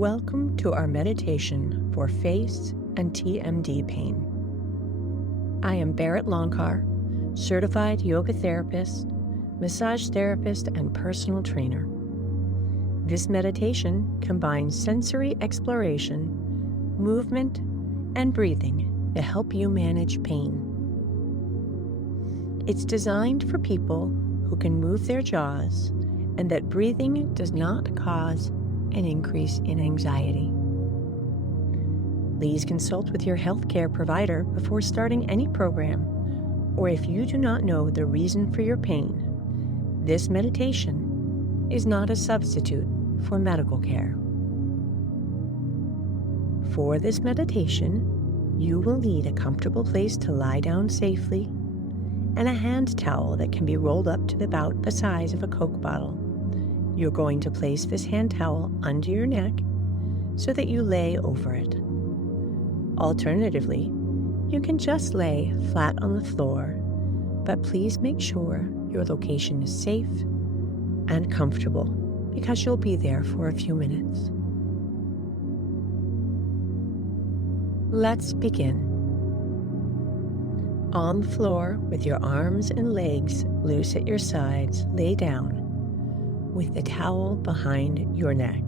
Welcome to our meditation for face and TMD pain. I am Barrett Longcar, certified yoga therapist, massage therapist, and personal trainer. This meditation combines sensory exploration, movement, and breathing to help you manage pain. It's designed for people who can move their jaws and that breathing does not cause an increase in anxiety. Please consult with your healthcare provider before starting any program, or if you do not know the reason for your pain, this meditation is not a substitute for medical care. For this meditation, you will need a comfortable place to lie down safely and a hand towel that can be rolled up to about the size of a Coke bottle. You're going to place this hand towel under your neck so that you lay over it. Alternatively, you can just lay flat on the floor, but please make sure your location is safe and comfortable because you'll be there for a few minutes. Let's begin. On the floor with your arms and legs loose at your sides, lay down with the towel behind your neck.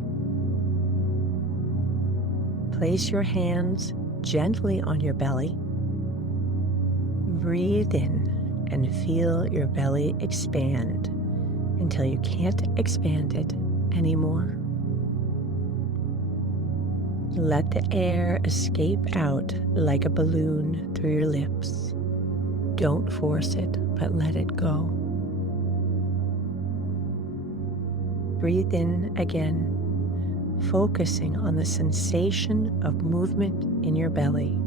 Place your hands gently on your belly. Breathe in and feel your belly expand until you can't expand it anymore. Let the air escape out like a balloon through your lips. Don't force it, but let it go. Breathe in again, focusing on the sensation of movement in your belly.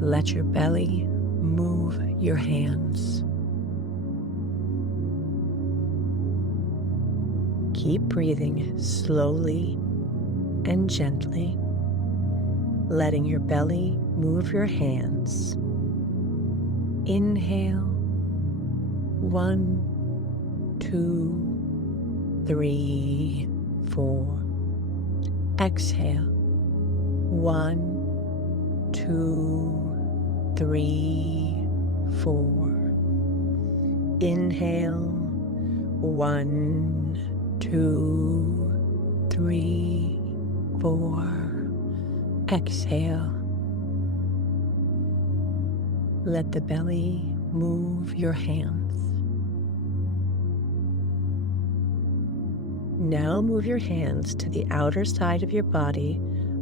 Let your belly move your hands. Keep breathing slowly and gently, letting your belly move your hands. Inhale, 1, 2, 3, 4. Exhale, 1, 2, 3, 4. Inhale, 1, 2, 3, 4. Exhale. Let the belly move your hands. Now move your hands to the outer side of your body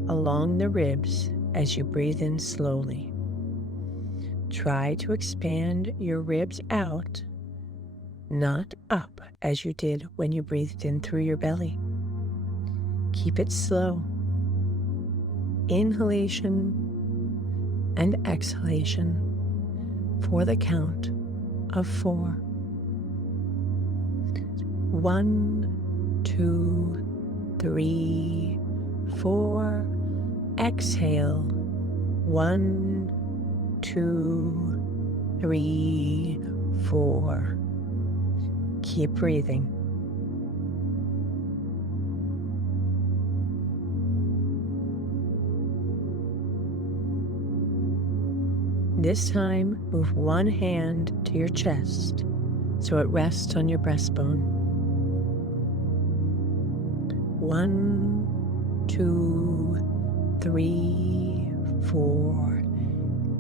along the ribs as you breathe in slowly. Try to expand your ribs out, not up as you did when you breathed in through your belly. Keep it slow. Inhalation and exhalation for the count of 4. 1, 2, 3, 4. Exhale. 1, 2, 3, 4. Keep breathing. This time, move one hand to your chest so it rests on your breastbone. 1, 2, 3, 4.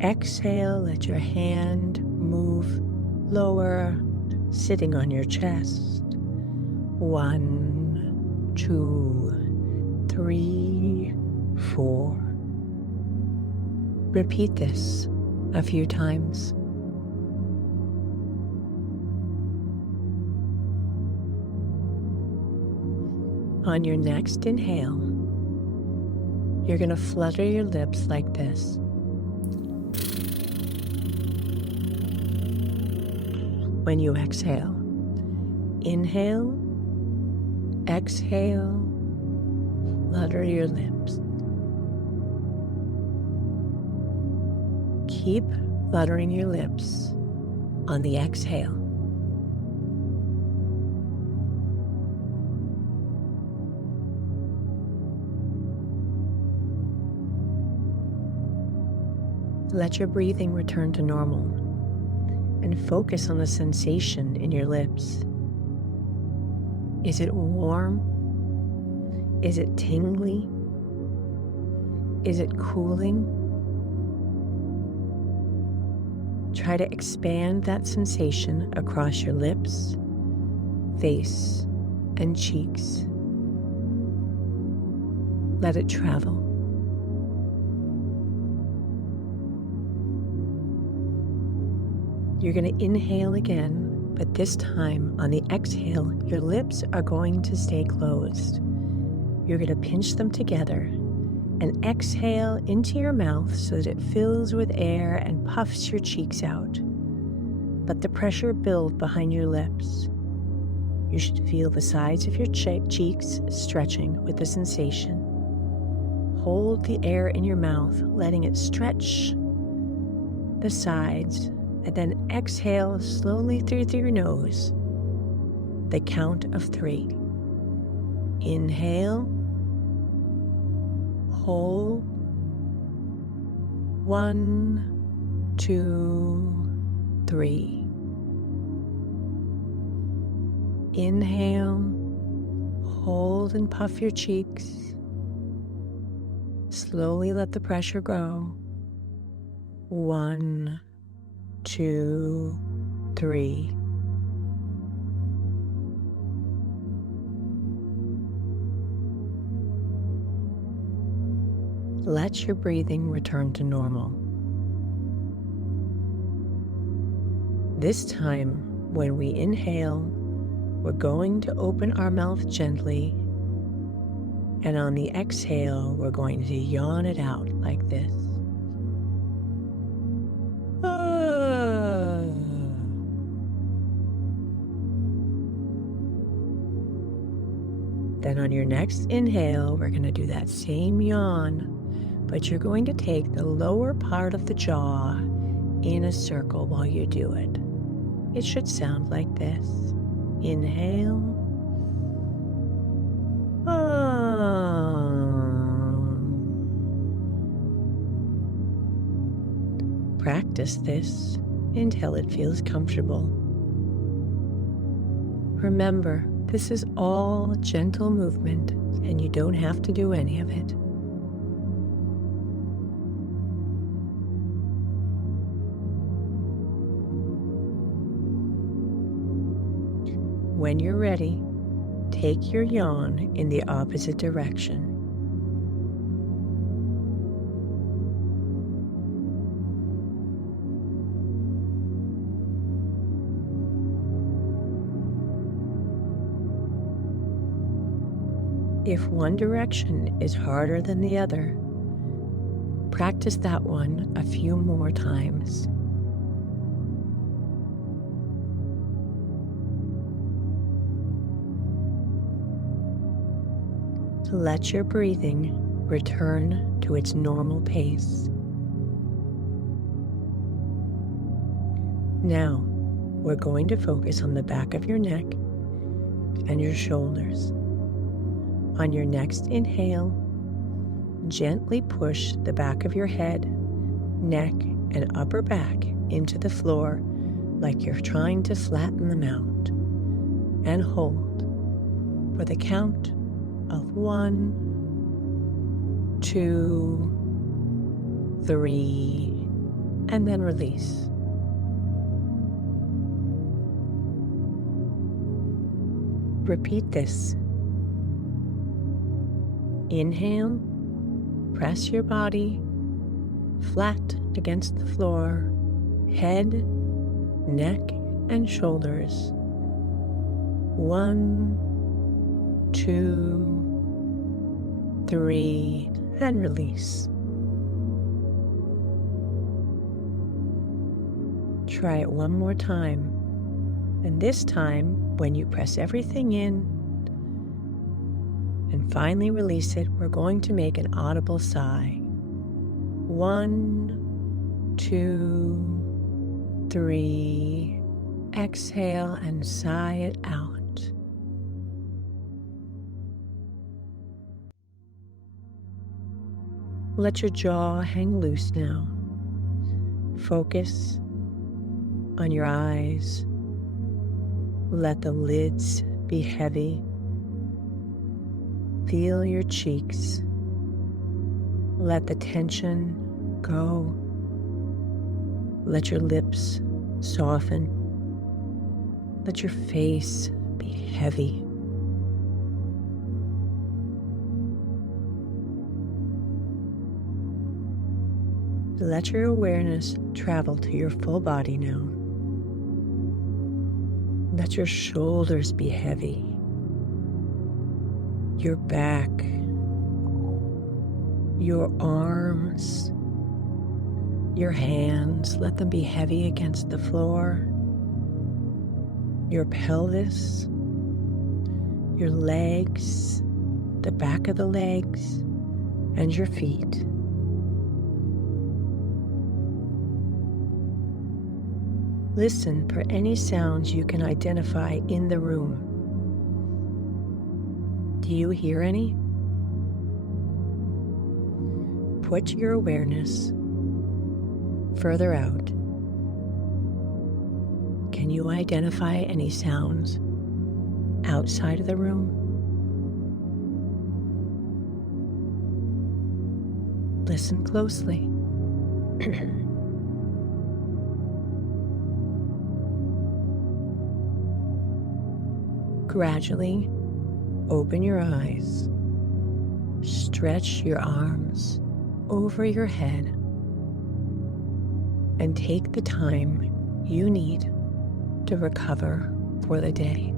Exhale, let your hand move lower, sitting on your chest. 1, 2, 3, 4. Repeat this a few times. On your next inhale, you're going to flutter your lips like this. When you exhale, inhale, exhale, flutter your lips. Keep fluttering your lips on the exhale. Let your breathing return to normal and focus on the sensation in your lips. Is it warm? Is it tingly? Is it cooling? Try to expand that sensation across your lips, face, and cheeks. Let it travel. You're going to inhale again, but this time on the exhale, your lips are going to stay closed. You're going to pinch them together and exhale into your mouth so that it fills with air and puffs your cheeks out. Let the pressure build behind your lips. You should feel the sides of your cheeks stretching with the sensation. Hold the air in your mouth, letting it stretch the sides, and then exhale slowly through your nose. The count of 3. Inhale. Hold. 1, 2, 3. Inhale. Hold and puff your cheeks. Slowly let the pressure go. 1, 2, 3. Let your breathing return to normal. This time, when we inhale, we're going to open our mouth gently, and on the exhale, we're going to yawn it out like this. Then on your next inhale, we're going to do that same yawn, but you're going to take the lower part of the jaw in a circle while you do it. It should sound like this. Inhale. Practice this until it feels comfortable. Remember, this is all gentle movement, and you don't have to do any of it. When you're ready, take your yawn in the opposite direction. If one direction is harder than the other, practice that one a few more times. Let your breathing return to its normal pace. Now, we're going to focus on the back of your neck and your shoulders. On your next inhale, gently push the back of your head, neck, and upper back into the floor like you're trying to flatten them out. And hold for the count of 1, 2, 3, and then release. Repeat this. Inhale, press your body flat against the floor, head, neck, and shoulders. 1, 2, 3, and release. Try it one more time, and this time, when you press everything in and finally release it, we're going to make an audible sigh. 1, 2, 3. Exhale and sigh it out. Let your jaw hang loose now. Focus on your eyes. Let the lids be heavy. Feel your cheeks. Let the tension go. Let your lips soften. Let your face be heavy. Let your awareness travel to your full body now. Let your shoulders be heavy. Your back, your arms, your hands, let them be heavy against the floor. Your pelvis, your legs, the back of the legs, and your feet. Listen for any sounds you can identify in the room. Do you hear any? Put your awareness further out. Can you identify any sounds outside of the room? Listen closely. Gradually open your eyes. Stretch your arms over your head and take the time you need to recover for the day.